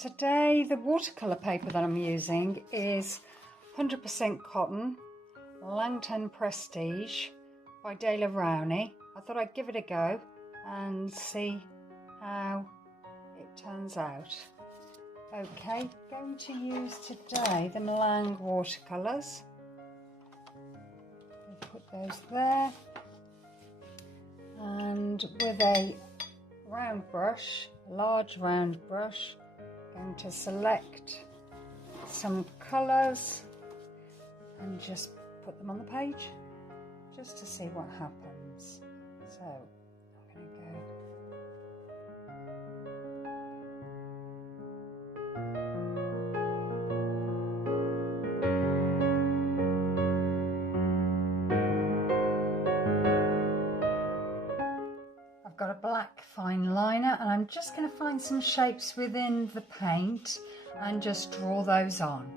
Today the watercolour paper that I'm using is 100% cotton, Langton Prestige by Dale Rowney. I thought I'd give it a go and see how it turns out. Okay, going to use today the Meiliang watercolours. Put those there, and with a round brush, large round brush, going to select some colours and just put them on the page just to see what happens. So I'm going to go I've got a black fine liner and I'm just going to find some shapes within the paint and just draw those on.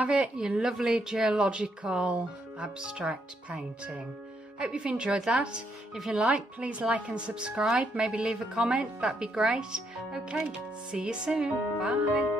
have it, your lovely geological abstract painting. Hope you've enjoyed that. If you like, please like and subscribe. Maybe leave a comment, that'd be great. Okay, see you soon. Bye.